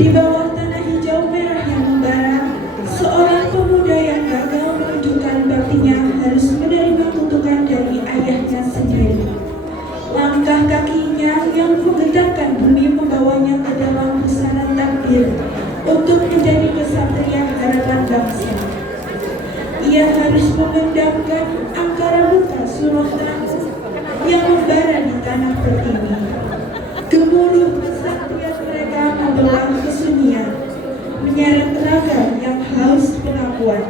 Di bawah tanah hijau merah yang membara, seorang pemuda yang gagal menunjukkan baktinya harus menerima kutukan dari ayahnya sendiri. Langkah kakinya yang menggetarkan bumi membawanya ke dalam pusaran takdir untuk menjadi kesatria harapan bangsa. Ia harus memendamkan angkara murka Surontang yang membara di tanah pertiwi. Gemuruh kesatria mereka membelah kesunyian, menyeret raga yang haus pengakuan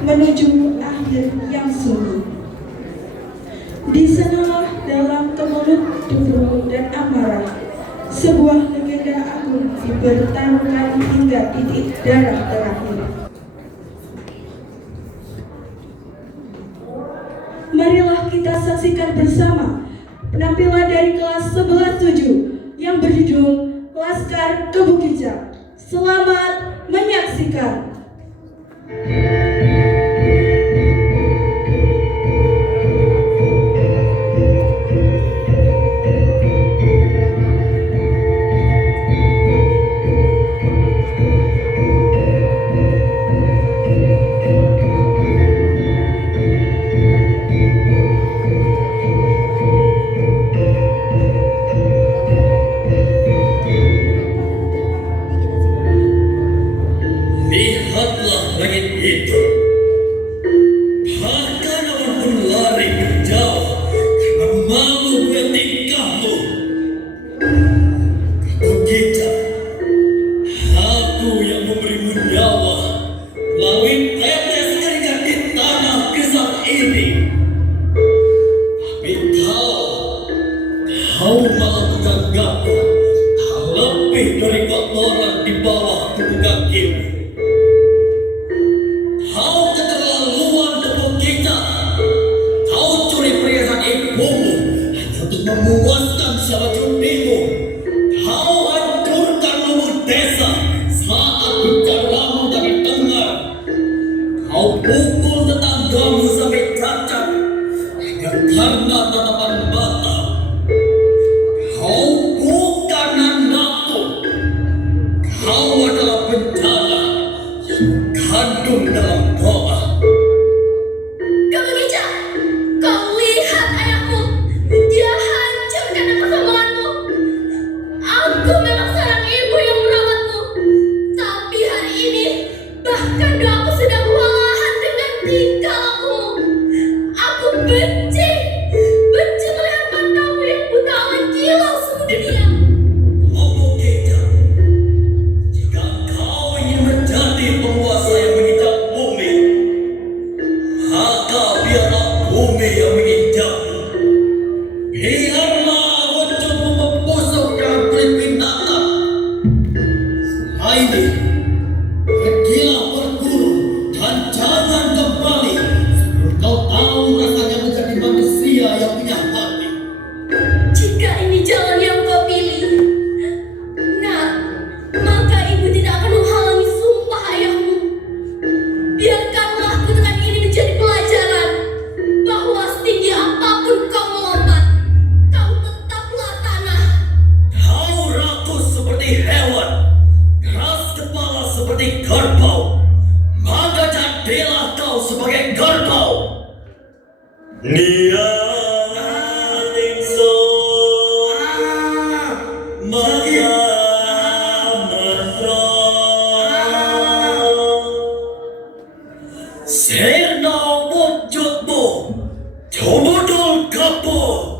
menuju akhir yang sunyi. Di sanalah dalam kemelut debu dan amarah, sebuah legenda agung dipertaruhkan hingga titik darah terakhir. Marilah kita saksikan bersama penampilan dari kelas 11-7 yang berjudul Laskar Kebukijang. Selamat menyaksikan. Lihatlah langit itu, bahkan awan pun lari menjauh karena malu melihat tingkahmu. Begitu, aku yang memberimu nyawa melalui tetes keringat di tanah gesang ini. Tapi kau malah menganggapku tak lebih dari kotoran di bawah tubuh kakimu. Kau keterlaluan tepuk kita. Kau curi perhiasan ibumu hanya untuk memuaskan syahwat judimu. Kau hancurkan lumbung desa saat bencanamu tak dengar. Kau pukul tetanggamu sampai cacat hanya karena tatapan mata. Kau bukan anakku. Kau adalah bencana yang kandung dalam doa. Kebukijang, kau lihat ayahmu. Dia hancur karena kesalahanmu. Aku memang seorang ibu yang merawatmu. Tapi hari ini, bahkan doaku sudah kewalahan dengan tingkah lakumu. Aku benci melihat matamu yang buta oleh kilau sedunia. Kebukijang, jika kau ingin menjadi penguasa yang menginjak bumi, maka biarlah bumi yang menginjakmu. Biarlah wujudmu membusuk dalam kulit binatang. Setelah ini, pergilah berburu dan jangan kembali sebelum kau tahu rasanya menjadi manusia yang punya hati. Jika ini jalan yang kau pilih, nah, maka ibu tidak akan menghalangi sumpah ayahmu. Biarkanlah kutukan ini menjadi pelajaran bahwa setinggi apapun kau melompat, kau tetaplah tanah. Kau rakus seperti hewan, keras kepala seperti kerbau, maka jadilah kau sebagai kerbau. Nia ingsun maya mesra, sirna wujudmu jumudul kapur.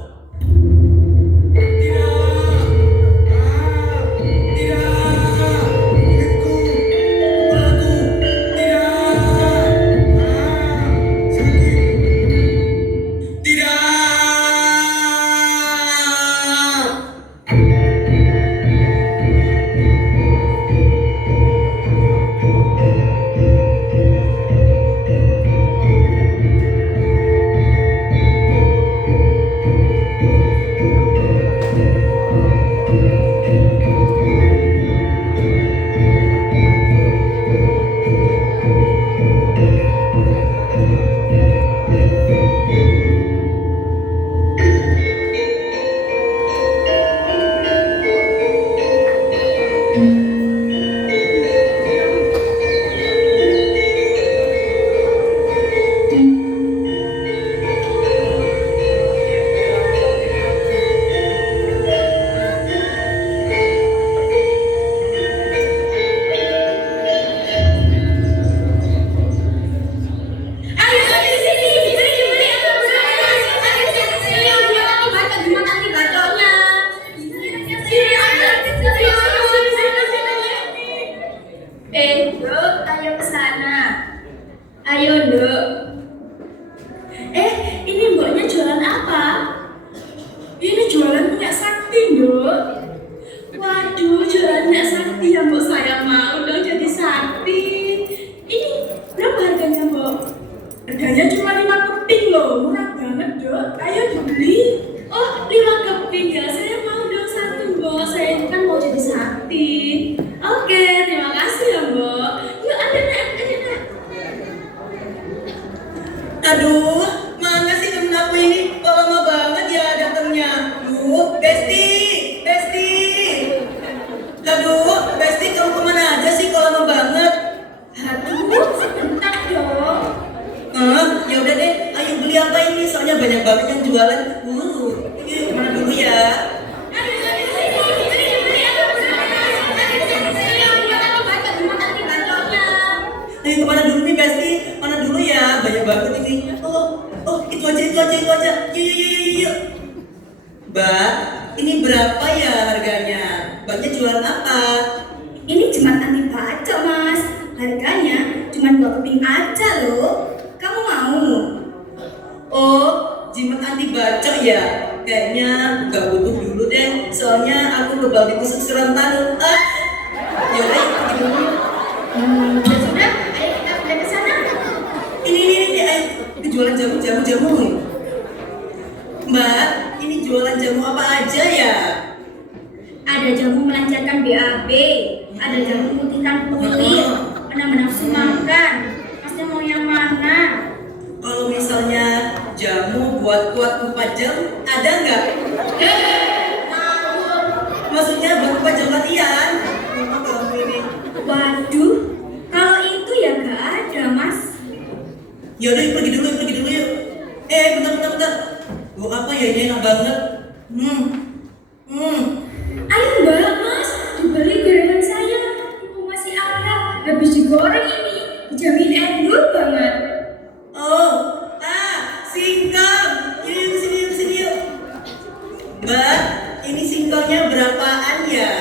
banget yang jualan. Yuk, mana dulu ya? Ayo kemana dulu nih Besti? Mana dulu ya? Banyak banget ini. Itu aja. Yuk. Mbak, ini berapa ya harganya? Mbaknya jualan apa? Ini jimat anti bacok, Mas. Harganya cuma 2 keping aja loh. Kamu mau? Oh, jimat anti bacok ya? Kayaknya nggak butuh dulu deh. Soalnya aku kebal ditusuk serentan. Yaudah, yuk pergi dulu. Ya sudah, ayo kita pindah ke sana. Ini, ayo. Ini jualan jamu. Mbak, ini jualan jamu apa aja ya? Ada jamu melancarkan BAB, ada jamu memutihkan kulit, ada menafsu makan. Masnya mau yang mana? Kalau misalnya jamu buat kuat 4 jam, ada nggak? Maksudnya buat 4 jam latihan? Apa kamu ini? Waduh, kalau itu ya nggak ada, Mas. Yaudah, pergi dulu yuk. Bentar. Buat apa ya, ini enak banget. Ayo Mbak, Mas, dibeli gorengan saya. Mumpung masih ada, habis digoreng ini, dijamin endul banget. Singkong. Yuk, sini yuk. Mbak, ini singkongnya berapaan ya?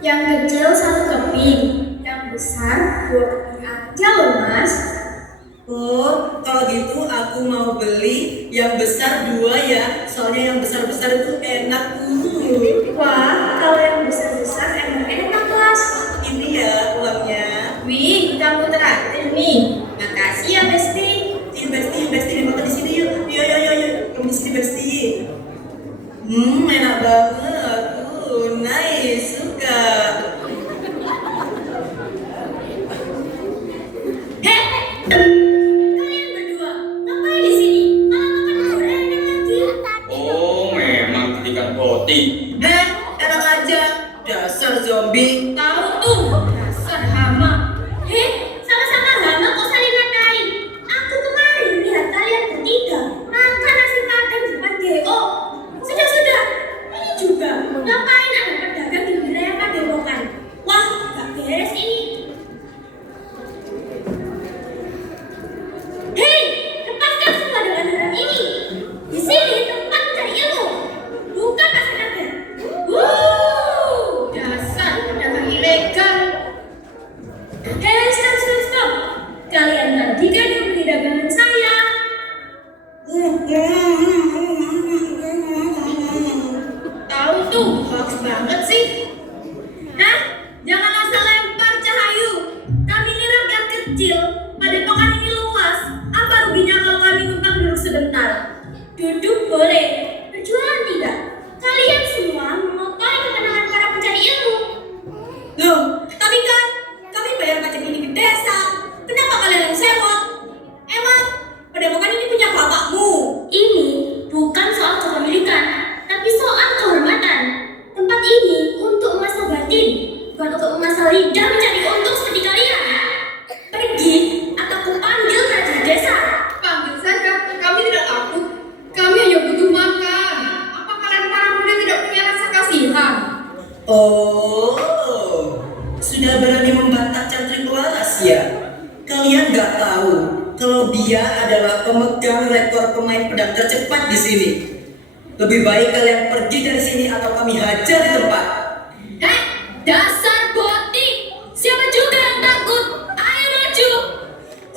Yang kecil 1 keping, yang besar 2 keping aja loh, Mas. Oh, kalau gitu aku mau beli yang besar 2 ya. Soalnya yang besar-besar itu enak. Wah, kalau yang besar-besar enak-enak, Mas. Ini ya uangnya. Wih, kamu terakhir nih. Makasih ya, Besti. Besti dimakan di sini yuk. Yuk. Kamu di sini Besti. Enak banget. Nice, suka. Kalian berdua, ngapain di sini? Malah makan gorengan lagi. Oh, memang tingkat roti. Enak aja. Dasar zombie. Tahu tuh, dasar hama. Sama-sama hama kok saling ngatain. Aku kemarin lihat kalian bertiga makan nasi padang di depan GO. Sudah. Ini juga. Ngapain ada pedagang di wilayah Padepokan? Wah, gak beres ini. Lepaskan semua dengan haram ini. Di sini tempat mencari ilmu, bukan pasar harga. Dasar pedagang ilegal. Stop. Kalian tadi kan yang beli dagangan saya. Tahu tuh, hoax banget sih. Jangan asal lempar Cahayu. Kami ini rakyat kecil. Padepokan ini luas. Apa ruginya kalau kami numpang duduk sebentar? Duduk boleh, berjualan tidak. Kalian semua mengotori kemenangan para pencari ilmu. Loh, tapi kan kami bayar pajak ini ke desa. Kenapa kalian yang sewot? Emang padepokan ini punya bapakmu? Ini bukan soal kepemilikan, tapi soal kehormatan. Tempat ini untuk emas batin, bukan untuk emas lidah mencari untung seperti kalian. Pergi atau kupanggil raja desa. Panggil saja, kami tidak takut. Kami hanya butuh makan. Apa kalian para muda tidak punya rasa kasihan? Oh, sudah berani membantah Cantrik Laras ya? Kalian nggak tahu kalau dia adalah pemegang rekor pemain pedang tercepat di sini. Lebih baik kalian pergi dari sini atau kami hajar di tempat. Dasar botik! Siapa juga yang takut? Ayo maju!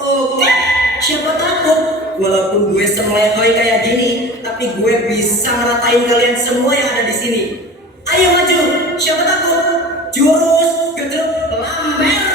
Oh, siapa takut? Walaupun gue semlehoi kayak gini, tapi gue bisa ngeratain kalian semua yang ada di sini. Ayo maju, siapa takut? Jurus gedruk lamber.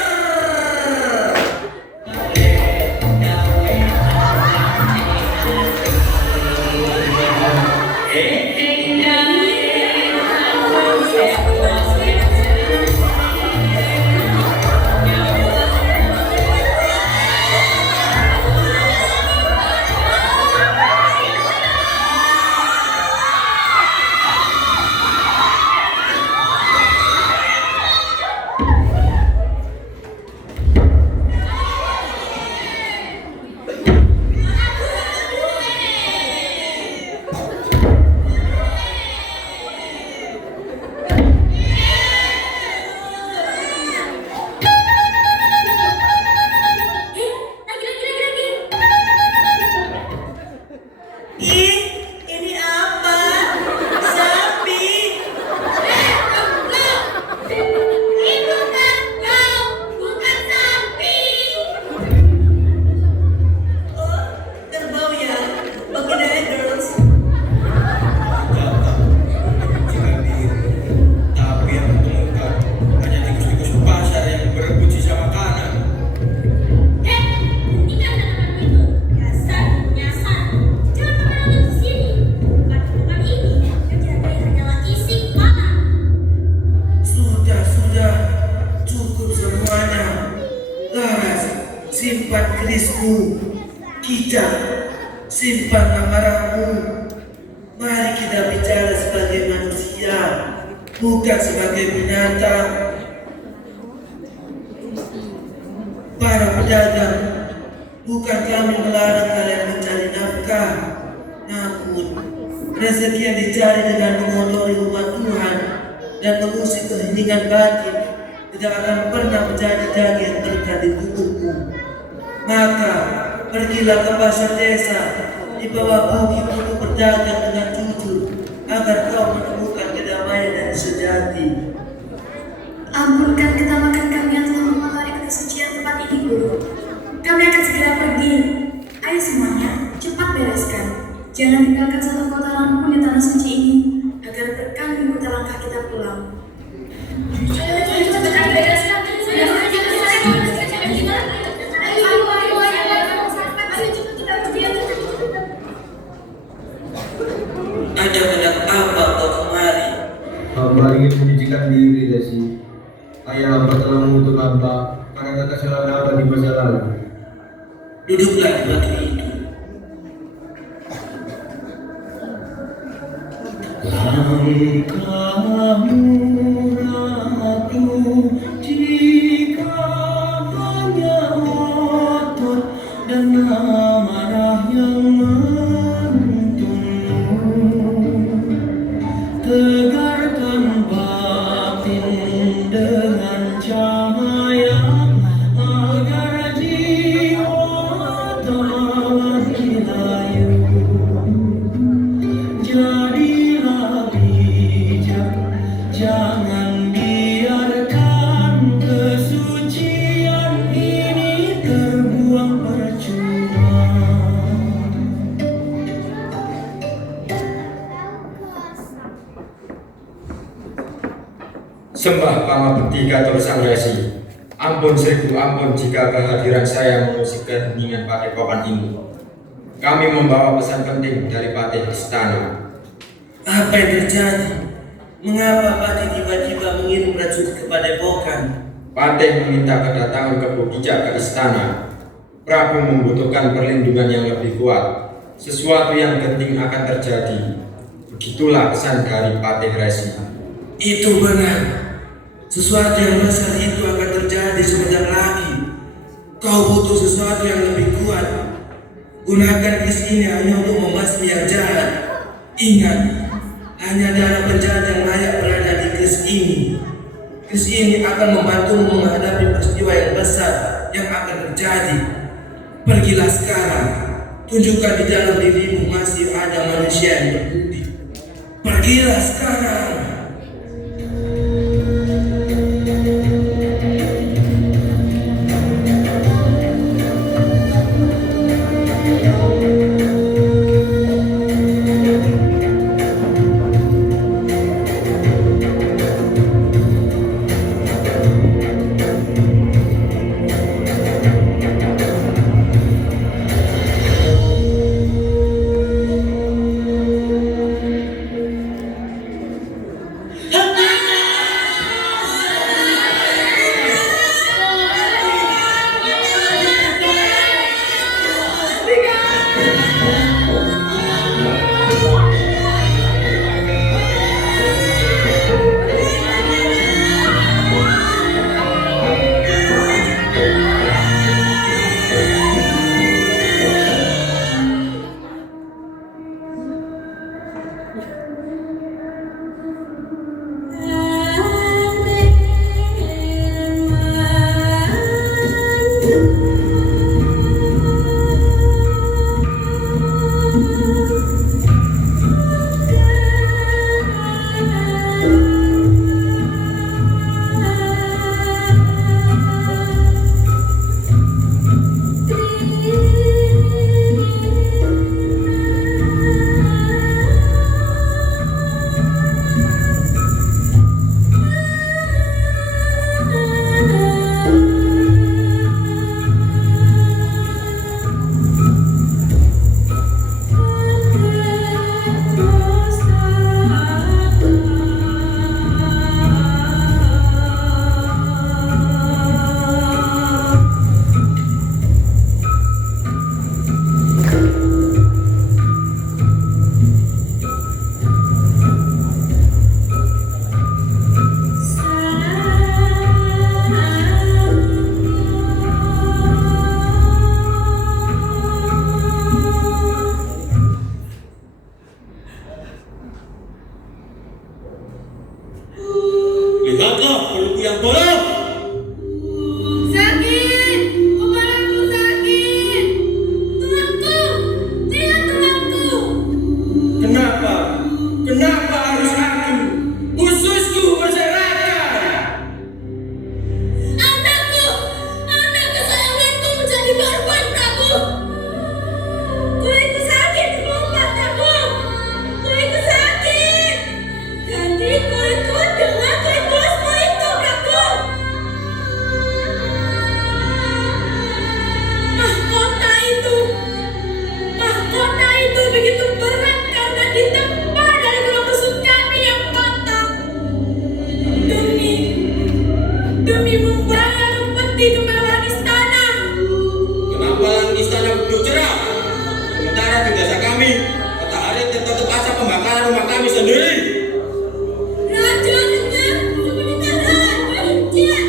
sifat kerismu. Kijang, simpan amarahmu. Mari kita bicara sebagai manusia, bukan sebagai binatang. Para pedagang, bukan kami melarang kalian mencari nafkah, namun rezeki yang dicari dengan mengotori rumah Tuhan dan mengusik keheningan batin tidak akan pernah menjadi daging yang berkah di tubuhmu. Maka pergilah ke pasar desa di bawah bukit untuk berdagang dengan jujur agar kau menemukan kedamaian yang sejati. Ampunkan ketamakan kami yang telah mengotori kesucian tempat ini, Guru. Kami akan segera pergi. Ayo semuanya, cepat bereskan. Jangan tinggalkan satu kotoran pun di tanah suci ini, agar berkah mengikuti langkah kita pulang. Cepat bereskan. Ada hendak apa kau kemari? Hamba ingin menyucikan diri, Resi. Ayah hamba telah mengutuk hamba karena kesalahan hamba di masa lalu. Duduklah di batu itu. Langkahmu ratu, jika hanya otot dan amarah yang tegarkan batin dengan cahaya agar jiwa terhilayu. Jadilah bijak, jangan biarkan kesucian ini terbuang percuma. Sembah Pangabekti Gator Sang Resi. Ampun seribu ampun jika kehadiran saya mengusik keheningan padepokan ini. Kami membawa pesan penting dari Patih Istana. Apa yang terjadi? Mengapa Patih tiba-tiba mengirim prajurit ke padepokan? Patih meminta kedatangan Kebo Kijak ke istana. Prabu membutuhkan perlindungan yang lebih kuat. Sesuatu yang penting akan terjadi. Begitulah pesan dari Patih Resi. Itu benar. Sesuatu yang besar itu akan terjadi sebentar lagi. Kau butuh sesuatu yang lebih kuat. Gunakan kris ini hanya untuk membasmi yang jahat. Ingat, hanya darah penjahat yang layak berada di kris ini. Kris ini akan membantumu menghadapi peristiwa yang besar yang akan terjadi. Pergilah sekarang. Tunjukkan di dalam dirimu masih ada manusia yang berbudi. Pergilah sekarang. Lihatlah pelukku yang bolong. Sakit! Kepalaku sakit! Tulangku! Lihat tulangku! Kenapa? Kenapa harus aku? Ususku berserakan. Anakku! Anak kesayanganku menjadi korban, Prabu! Kulitku sakit, Bapak Prabu! Kulitku sakit! Ganti kulitku dengan kulit polos itu, Prabu! Mahkota itu begitu berat karena ditempa dari tulang rusuk kami yang patah. Demi membayar peti kemewahan istana. Kenapa langit istana begitu cerah? Sementara di desa kami, matahari tertutup asap pembakaran rumah kami sendiri. Raja dengan seperti raja.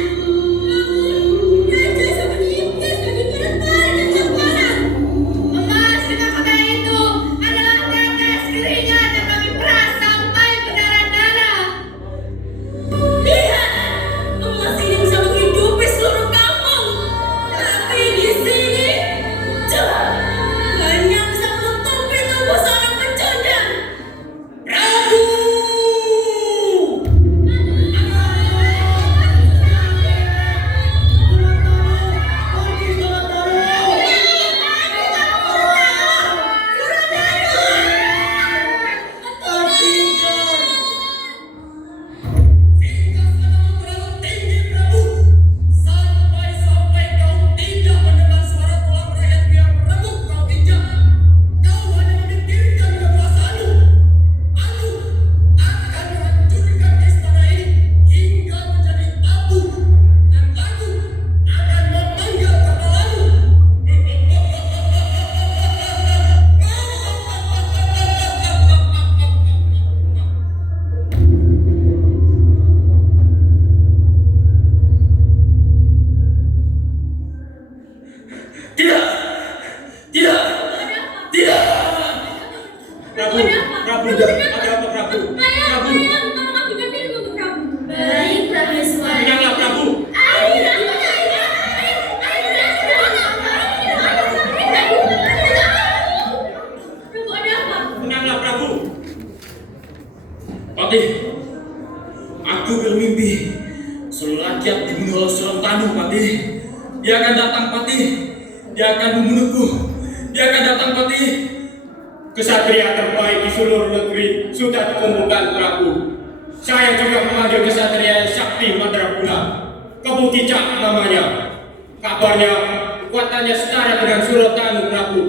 Raja seperti iblis bagi perempuan dan kepala. Emas di mahkota itu adalah tetes keringat yang kami peras sampai berdarah-darah. Lihat, emas ini bisa menghidupi seluruh kampung. Tapi di sini, hanya bisa menutupi tubuh seorang pecundang. Prabu! Sampai kau tidak mendengar suara tulang rakyatmu yang remuk kau injak. Kau hanya memikirkan kekuasaanmu. Aku akan menghancurkan istana ini hingga menjadi abu. Dan aku akan memenggal kepalamu. Tidak! Tidak! Tidak! Prabu, Prabu, ada apa Prabu? Prabu, Tolong ambilkan minum untuk Prabu. Baik, Prabu Iswari. tenanglah Prabu. Prabu, ada apa? Tenanglah Prabu. Patih, aku bermimpi seluruh rakyat dibunuh oleh Surontanu, Patih. Dia akan datang, Patih. Dia akan membunuhku. Dia akan datang, Patih. Kesatria terbaik di seluruh negeri sudah dikumpulkan Prabu. Saya juga memanggil kesatria Sakti Mandraguna. Kebu Kicak namanya. Kabarnya kekuatannya setara dengan Surontanu Prabu.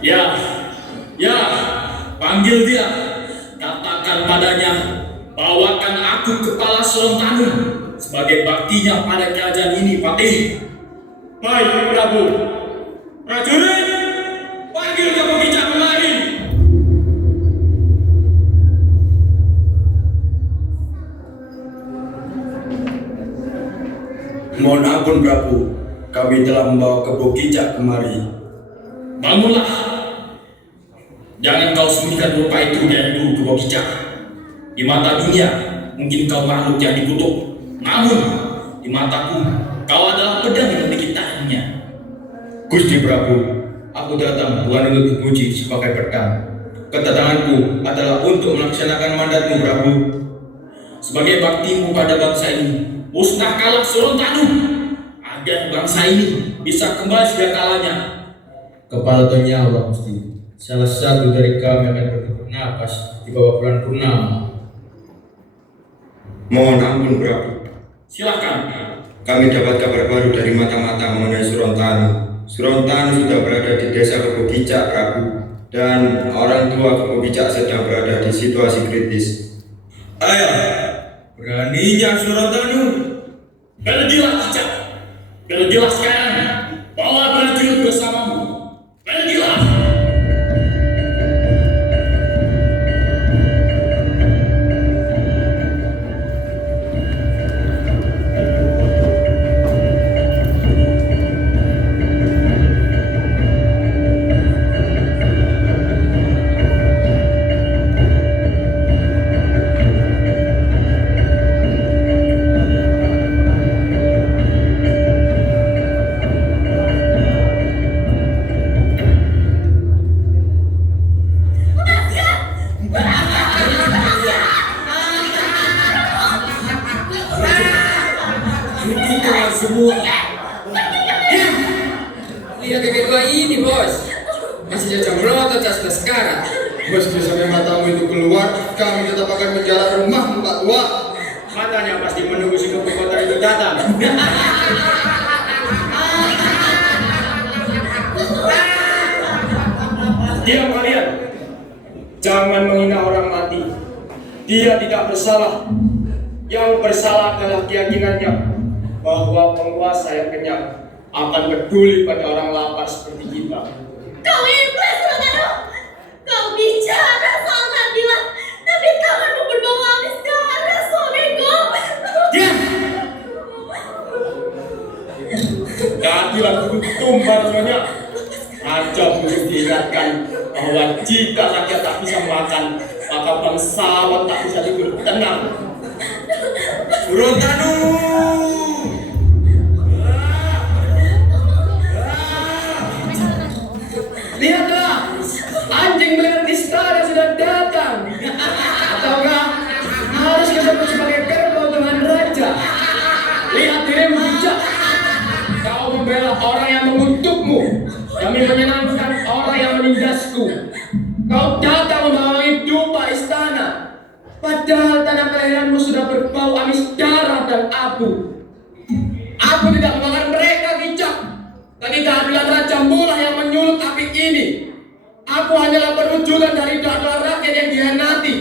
Ya, panggil dia. Katakan padanya, bawakan aku kepala Surontanu sebagai baktinya pada kerajaan ini, Patih. Baik Prabu. Prajurit, panggil Kebu Kicak kemari. Mohon ampun Prabu, kami telah membawa Kebu Kicak kemari. Bangunlah. Jangan kau sembunyikan luka itu dari dulu, Kebu Kicak. Di mata dunia, mungkin kau makhluk yang dikutuk. Namun, di mataku, kau adalah pedang yang memiliki tahannya. Gusti Prabu, aku datang bukan untuk dipuji sebagai pedang. Kedatanganku adalah untuk melaksanakan mandatmu, Prabu. Sebagai baktimu pada bangsa ini, musnahkanlah Surontanu agar bangsa ini bisa kembali sejak kalanya. Kepala ternyawa Gusti. Salah satu dari kami akan bernapas di bawah bulan purnama. Mohon ampun Prabu. Silakan. Kami dapat kabar baru dari mata-mata mengenai Surontanu. Surontanu sudah berada di desa Kebu Kicak, Prabu. Dan orang tua Kebu Kicak sedang berada di situasi kritis. Ayah, beraninya Surontanu. Pergilah Kicak. Pergilah sekarang. Bawa prajurit bersamamu. Pergilah. semua. Lihat kakek tua ini, bos. Masih jajang melotot sudah sekarang. Meski sampai matamu itu keluar, kami tetap akan menjalar rumahmu, Pak Tua. Matanya pasti menunggu si kotor itu datang. Diam kalian. Jangan menghina orang mati. Dia tidak bersalah. Yang bersalah adalah keyakinannya bahwa penguasa yang kenyang akan peduli pada orang lapar seperti kita. Kau iblis, Rotano. Kau bicara soal keadilan, tapi tanganmu berbau amis darah, suamiku. Diam! Keadilan itu tumbar semuanya. Raja perlu diingatkan bahwa jika rakyat tak bisa makan, maka bangsawan tak bisa tidur tenang. Surontanu! Lihatlah, anjing melihat istana sudah datang. Ataukah harus disebut sebagai kerbau dengan raja? Lihat dirimu bijak. Kau membela orang yang mengutukmu, demi menyenangkan orang yang menindasku. Kau datang membawahi dupa istana, padahal tanah kelahiranmu sudah berbau amis darah dan abu. Aku tidak membakar mereka, bijak. Tadi kehadiran raja mula yang menyulut api ini. Aku hanyalah perwujudan dari doa rakyat yang dihianati,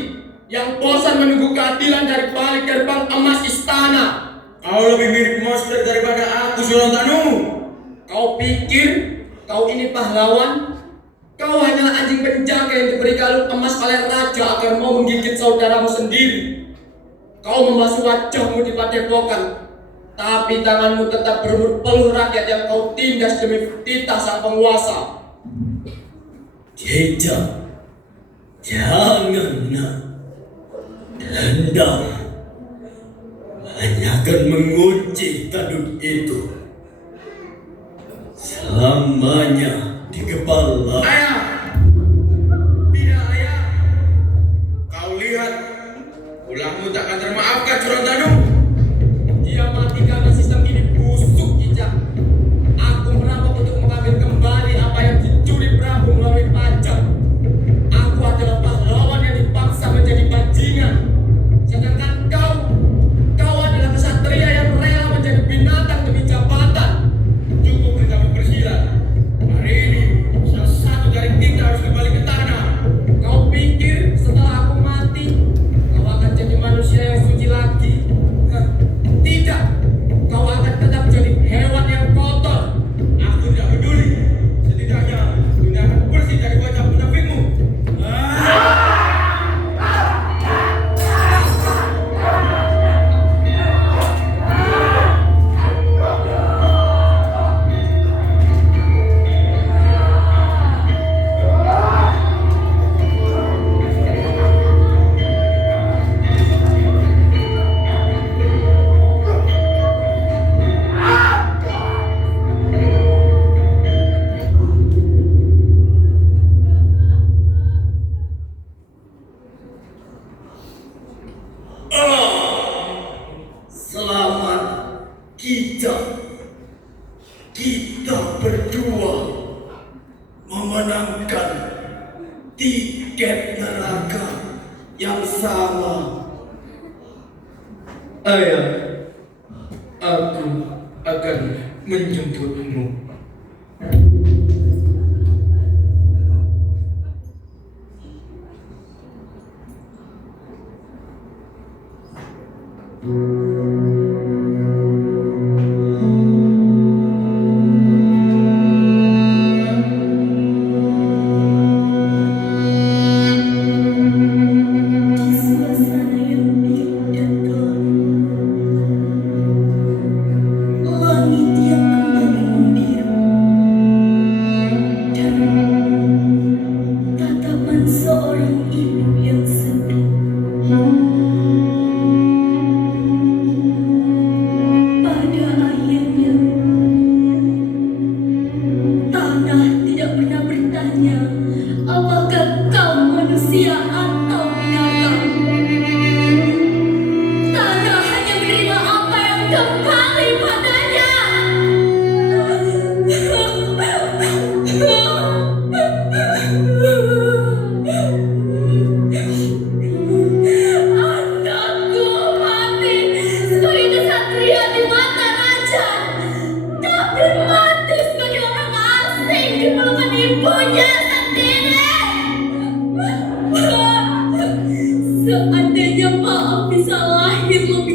yang bosan menunggu keadilan dari balik gerbang emas istana. Kau lebih mirip monster daripada aku, Surontanu. Kau pikir kau ini pahlawan? Kau hanyalah anjing penjaga yang diberi kalung emas oleh raja agar mau menggigit saudaramu sendiri. Kau membasuh wajahmu di padepokan, tapi tanganmu tetap berumur peluh rakyat yang kau tindas demi titah sang penguasa. Jejak, jangan nak. Dendam hanya akan mengunci tanduk itu selamanya di kepala. Ayah! Tidak, ayah. Kau lihat, ulangmu tak akan termaafkan, Surontanu. Dia mati karena sistem ini busuk, Jejak. Aku merampok untuk mengambil kembali apa yang dicuri Prabu melalui pajak. Aku adalah pahlawan yang dipaksa menjadi bajingan. Sedangkan kau adalah kesatria yang rela menjadi binatang demi jabatan. Cukup beritahu bersilat. Hari ini, salah satu dari kita harus kembali ke tanah. Kau pikir setelah aku mati, kau akan jadi manusia yang suci lagi? Hah, tidak, kau akan tetap jadi hewan yang kotor. Aku tidak peduli. Setidaknya, dunia akan bersih dari wajah munafikmu. Selamat kita berdua memenangkan tiket neraka yang sama. Ayah, aku akan menjemputmu. Di suasana yang biru dan gelap, langit yang kembali membiru, dan tatapan seorang ibu yang sedih. lebih